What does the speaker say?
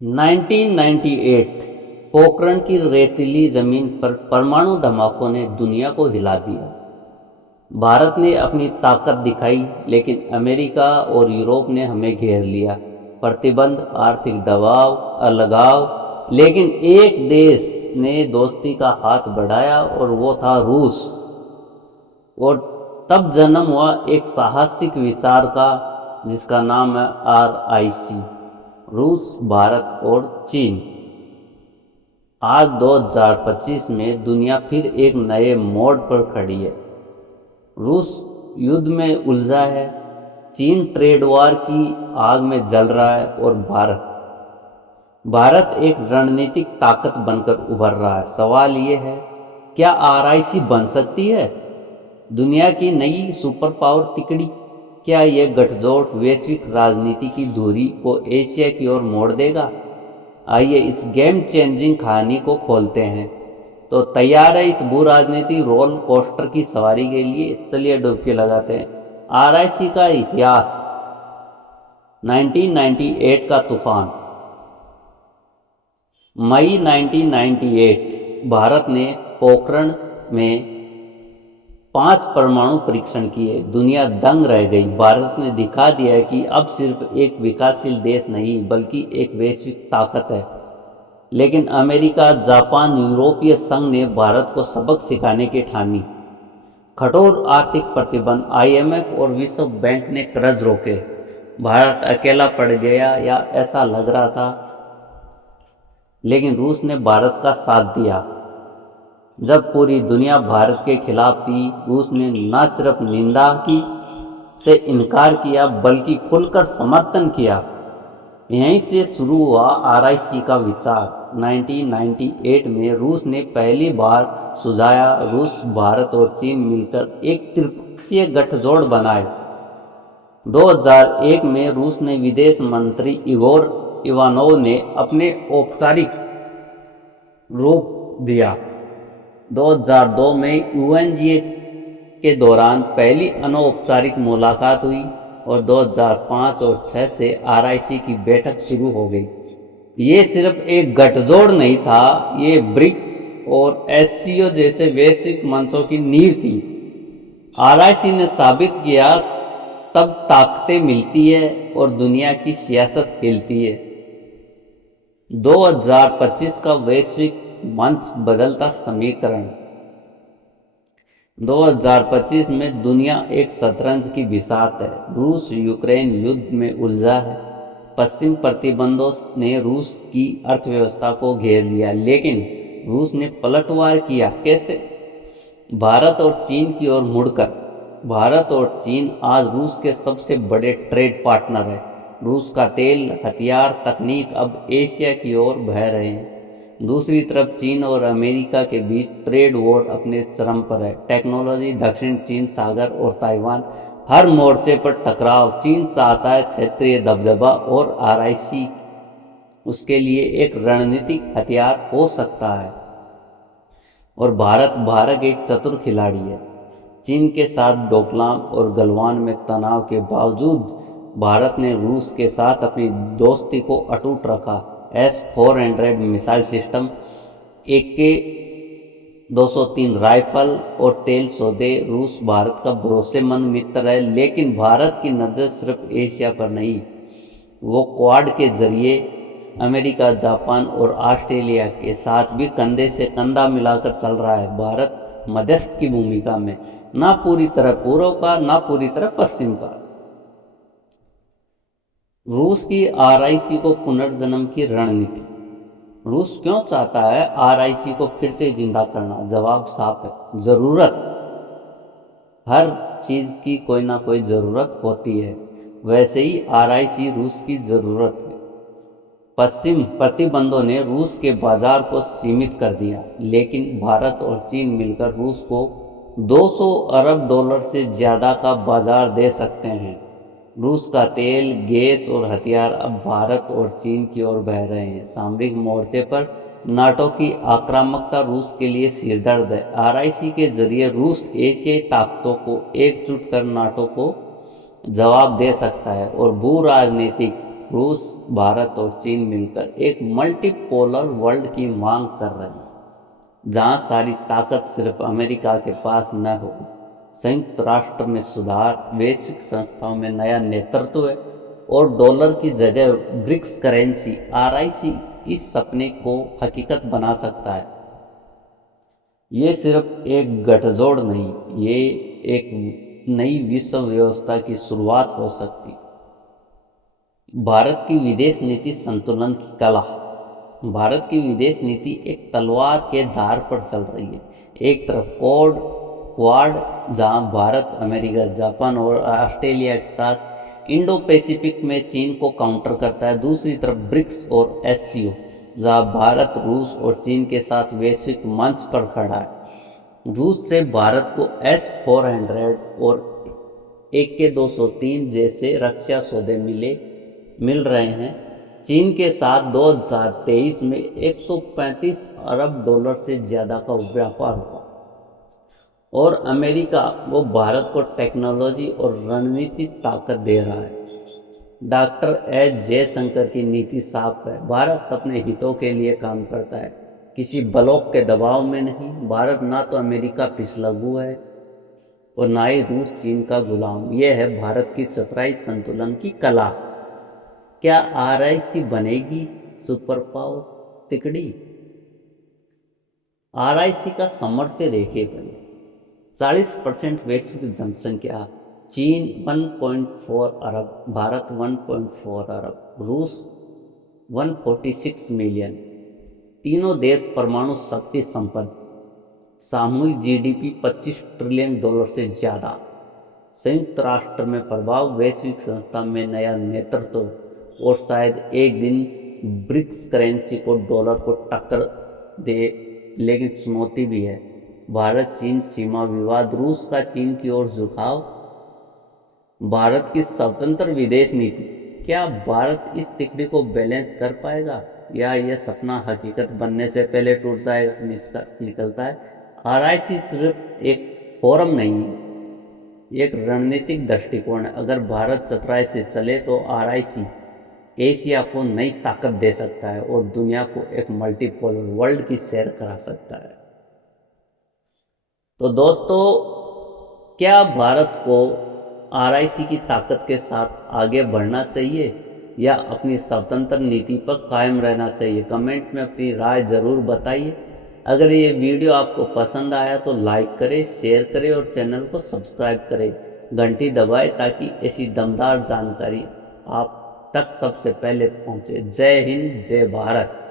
1998 पोखरण की रेतीली जमीन पर परमाणु धमाकों ने दुनिया को हिला दिया। भारत ने अपनी ताकत दिखाई, लेकिन अमेरिका और यूरोप ने हमें घेर लिया। प्रतिबंध, आर्थिक दबाव, अलगाव, लेकिन एक देश ने दोस्ती का हाथ बढ़ाया और वो था रूस। और तब जन्म हुआ एक साहसिक विचार का, जिसका नाम है RIC, रूस, भारत और चीन। आज 2025 में दुनिया फिर एक नए मोड़ पर खड़ी है। रूस युद्ध में उलझा है, चीन ट्रेड वॉर की आग में जल रहा है और भारत एक रणनीतिक ताकत बनकर उभर रहा है। सवाल ये है, क्या RIC बन सकती है दुनिया की नई सुपर पावर तिकड़ी? क्या यह गठजोड़ वैश्विक राजनीति की धुरी को एशिया की ओर मोड़ देगा? आइए इस गेम चेंजिंग कहानी को खोलते हैं। तो तैयार है इस भू राजनीति रोल कोस्टर की सवारी के लिए? चलिए डुबकी लगाते हैं। RIC का इतिहास। 1998 का तूफान। मई 1998 भारत ने पोखरण में 5 परमाणु परीक्षण किए। दुनिया दंग रह गई। भारत ने दिखा दिया कि अब सिर्फ एक विकासशील देश नहीं, बल्कि एक वैश्विक ताकत है। लेकिन अमेरिका, जापान, यूरोपीय संघ ने भारत को सबक सिखाने की ठानी। कठोर आर्थिक प्रतिबंध, IMF और विश्व बैंक ने कर्ज रोके। भारत अकेला पड़ गया या ऐसा लग रहा था, लेकिन रूस ने भारत का साथ दिया। जब पूरी दुनिया भारत के खिलाफ थी, रूस ने न सिर्फ निंदा की से इनकार किया, बल्कि खुलकर समर्थन किया। यहीं से शुरू हुआ RIC का विचार। 1998 में रूस ने पहली बार सुझाया, रूस, भारत और चीन मिलकर एक त्रिपक्षीय गठजोड़ बनाए। 2001 में रूस ने विदेश मंत्री इगोर इवानोव ने अपने औपचारिक रूप दिया। 2002 में UNGA के दौरान पहली अनौपचारिक मुलाकात हुई और 2005 और 2006 से RIC की बैठक शुरू हो गई। ये सिर्फ एक गठजोड़ नहीं था, ये ब्रिक्स और SCO जैसे वैश्विक मंचों की नींव थी। RIC ने साबित किया, तब ताकतें मिलती है और दुनिया की सियासत हिलती है। 2025 का वैश्विक मंच, बदलता समीकरण। 2025 में दुनिया एक शतरंज की बिसात है। रूस यूक्रेन युद्ध में उलझा है। पश्चिम प्रतिबंधों ने रूस की अर्थव्यवस्था को घेर लिया, लेकिन रूस ने पलटवार किया। कैसे? भारत और चीन की ओर मुड़कर। भारत और चीन आज रूस के सबसे बड़े ट्रेड पार्टनर है। रूस का तेल, हथियार, तकनीक अब एशिया की ओर बह रहे हैं। दूसरी तरफ चीन और अमेरिका के बीच ट्रेड वॉर अपने चरम पर है। टेक्नोलॉजी, दक्षिण चीन सागर और ताइवान, हर मोर्चे पर टकराव। चीन चाहता है क्षेत्रीय दबदबा और RIC उसके लिए एक रणनीतिक हथियार हो सकता है। और भारत एक चतुर खिलाड़ी है। चीन के साथ डोकलाम और गलवान में तनाव के बावजूद भारत ने रूस के साथ अपनी दोस्ती को अटूट रखा। S-400 missile system, AK-203 rifle और तेल सौदे। रूस भारत का भरोसेमंद मित्र है, लेकिन भारत की नज़र सिर्फ एशिया पर नहीं, वो क्वाड के जरिए अमेरिका, जापान और ऑस्ट्रेलिया के साथ भी कंधे से कंधा मिलाकर चल रहा है। भारत मध्यस्थ की भूमिका में, ना पूरी तरह पूर्व का, ना पूरी तरह पश्चिम का। रूस की RIC को पुनर्जन्म की रणनीति। रूस क्यों चाहता है RIC को फिर से जिंदा करना? जवाब साफ है, जरूरत। हर चीज की कोई ना कोई जरूरत होती है, वैसे ही RIC रूस की जरूरत है। पश्चिम प्रतिबंधों ने रूस के बाजार को सीमित कर दिया, लेकिन भारत और चीन मिलकर रूस को $200 अरब से ज्यादा का बाजार दे सकते हैं। रूस का तेल, गैस और हथियार अब भारत और चीन की ओर बह रहे हैं। सामरिक मोर्चे पर नाटो की आक्रामकता रूस के लिए सिरदर्द है। RIC के जरिए रूस एशियाई ताकतों को एकजुट कर नाटो को जवाब दे सकता है। और भू राजनीतिक रूस, भारत और चीन मिलकर एक मल्टीपोलर वर्ल्ड की मांग कर रहे हैं, जहां सारी ताकत सिर्फ अमेरिका के पास न हो। संयुक्त राष्ट्र में सुधार, वैश्विक संस्थाओं में नया नेतृत्व और डॉलर की जगह ब्रिक्स करेंसी RIC इस सपने को हकीकत बना सकता है। ये सिर्फ एक गठजोड़ नहीं, ये एक नई विश्व व्यवस्था की शुरुआत हो सकती। भारत की विदेश नीति संतुलन की कला। भारत की विदेश नीति एक तलवार के धार पर चल रही है। एक तरफ क्वाड, जहां भारत, अमेरिका, जापान और ऑस्ट्रेलिया के साथ इंडो पैसिफिक में चीन को काउंटर करता है। दूसरी तरफ ब्रिक्स और SCO, जहां भारत, रूस और चीन के साथ वैश्विक मंच पर खड़ा है। रूस से भारत को S-400 और AK-203 जैसे रक्षा सौदे मिल रहे हैं। चीन के साथ 2023 में 135 अरब डॉलर से ज़्यादा का व्यापार हुआ और अमेरिका वो भारत को टेक्नोलॉजी और रणनीतिक ताकत दे रहा है। डॉक्टर S जयशंकर की नीति साफ है। भारत अपने हितों के लिए काम करता है, किसी ब्लॉक के दबाव में नहीं। भारत ना तो अमेरिका पिछलग्गू है और ना ही रूस चीन का गुलाम। यह है भारत की चतुराई संतुलन की कला। क्या RIC बनेगी सुपर पावर तिकड़ी? RIC का सामर्थ्य देखिए पहले। 40% वैश्विक जनसंख्या, चीन 1.4 अरब, भारत 1.4 अरब, रूस 146 मिलियन। तीनों देश परमाणु शक्ति संपन्न, सामूहिक GDP 25 ट्रिलियन डॉलर से ज़्यादा। संयुक्त राष्ट्र में प्रभाव, वैश्विक संस्था में नया नेतृत्व और शायद एक दिन ब्रिक्स करेंसी को डॉलर को टक्कर दे। लेकिन चुनौती भी है। भारत चीन सीमा विवाद, रूस का चीन की ओर झुकाव, भारत की स्वतंत्र विदेश नीति। क्या भारत इस तिकड़ी को बैलेंस कर पाएगा या यह सपना हकीकत बनने से पहले टूट जाएगा? निकलता है RIC सिर्फ एक फोरम नहीं, एक रणनीतिक दृष्टिकोण है। अगर भारत चतुराई से चले तो RIC एशिया को नई ताकत दे सकता है और दुनिया को एक मल्टीपोलर वर्ल्ड की सैर करा सकता है। तो दोस्तों, क्या भारत को RIC की ताकत के साथ आगे बढ़ना चाहिए या अपनी स्वतंत्र नीति पर कायम रहना चाहिए? कमेंट में अपनी राय ज़रूर बताइए। अगर ये वीडियो आपको पसंद आया तो लाइक करें, शेयर करें और चैनल को सब्सक्राइब करें। घंटी दबाएं ताकि ऐसी दमदार जानकारी आप तक सबसे पहले पहुंचे। जय हिंद, जय भारत।